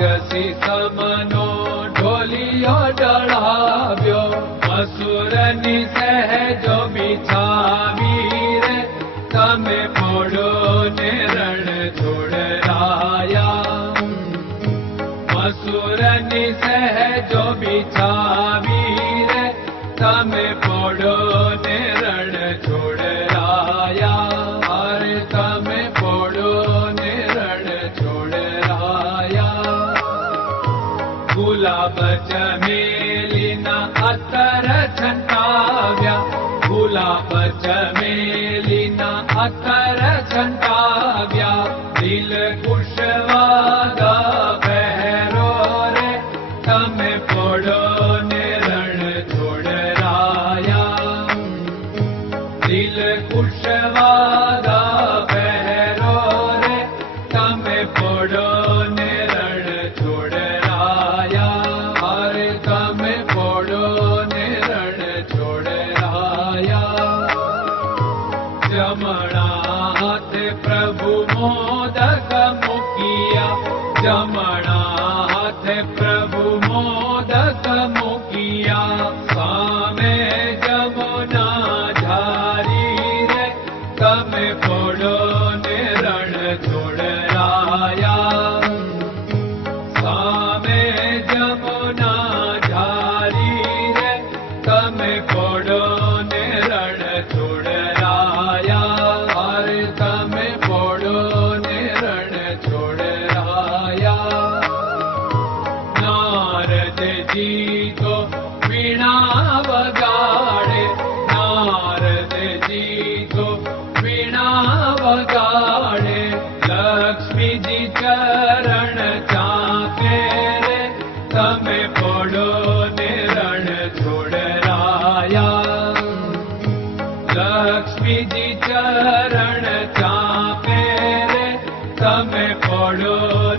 राक्षसी समनो ढोलियो चढ़ाव्यो असुर निसह जो बिछावीर तमे पोड़ो ने रण छोड़ाया असुर निसह जो बिछावीर तमे पोड़ो ने मेलिना अत्र भुला जलिना अ णाथ प्रभु मोदक मुखिया। मुखियामणाथ प्रभु मोदक मुखिया। सामे जमुना झारी रे तमे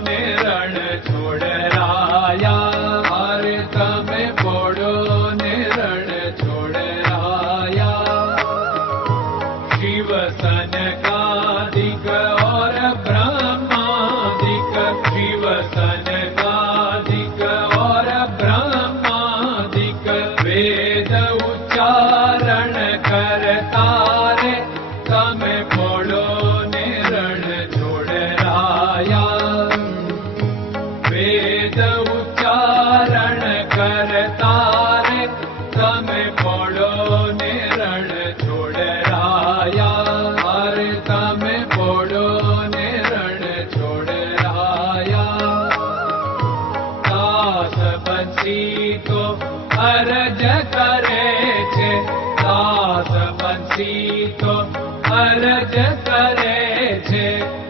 ne अरज करे छे दास बंसी तो अरज करे छे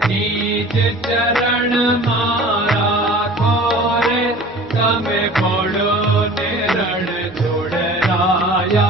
नीच चरण मारा चरणे तमे बोड़ो ने रण जोड़ राया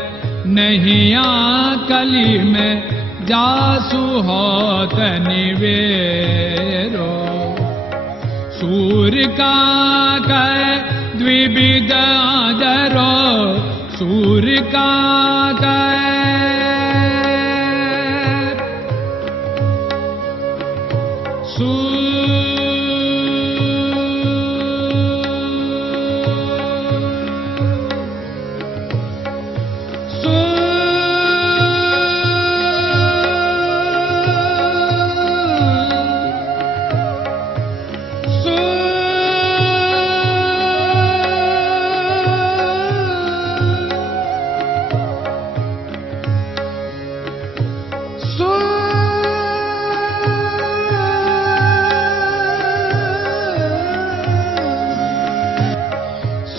नहीं आ कली में जासु होत निवेरो। सूर्य का कै द्विविध आदरो। सूर्य का कै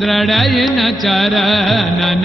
दृढयिन चरणन